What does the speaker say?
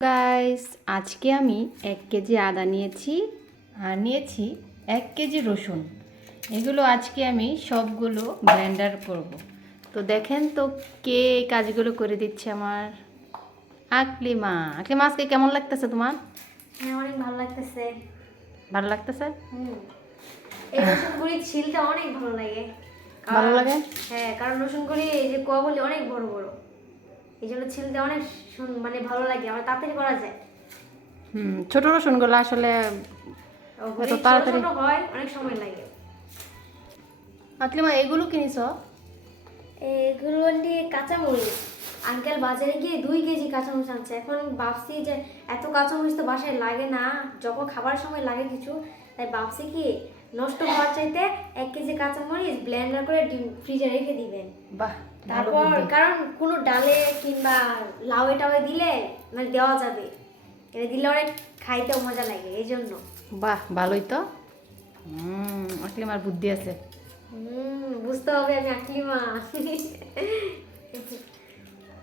Guys, আজকে আমি 1 KG আদা নিয়েছি আর নিয়েছি 1 কেজি রসুন। এগুলো আজকে আমি সবগুলো ব্লেন্ডার করব। তো দেখেন তো কে এই কাজগুলো করে দিচ্ছে আমার আকলিমা। আকলিমা, আজকে কেমন লাগতেছে তোমার? হ্যাঁ, অনেক ভালো লাগতেছে। ভালো লাগতেছে? এই রসুন গুঁড়ির ছিলটা অনেক ভালো লাগে। ভালো কারণ লাগে? হ্যাঁ, কারণ রসুন গুঁড়ি এই যে কোয়াগুলি অনেক বড় বড়, এই জন্য ছিলতে অনেক মানে ভালো লাগে, আমার তাড়াতাড়ি করা যায়। ছোট রসুনগুলো আসলে ওগুলি এত ছোট তাড়াতাড়ি। ছোট হয়, অনেক সময় লাগে। আকলিমা, এগুলো কিনিস? এগুলো নিয়ে কাঁচামরিচ, আঙ্কেল বাজারে গিয়ে 2 কেজি কাঁচামরিচ আনছে। এখন ভাবছি যে এত কাঁচামরিচ তো বাসায় লাগে না, যখন খাবারের সময় লাগে কিছু, তাই ভাবছি কি নষ্ট হওয়ার চাইতে 1 কেজি কাঁচামরিচ ব্লেন্ডার করে ফ্রিজে রেখে দিবেন। বাহ, ভালো তারপর বুদ্ধি। কারণ কোনো ডালে কিংবা লাউয়ে টাউয়ে দিলে মানে দেওয়া যাবে, এটা দিলে অনেক খাইতেও মজা লাগে, এই জন্য। বাহ, ভালোই তো। আকলিমার বুদ্ধি আছে। বুঝতে হবে আমি আকলিমা।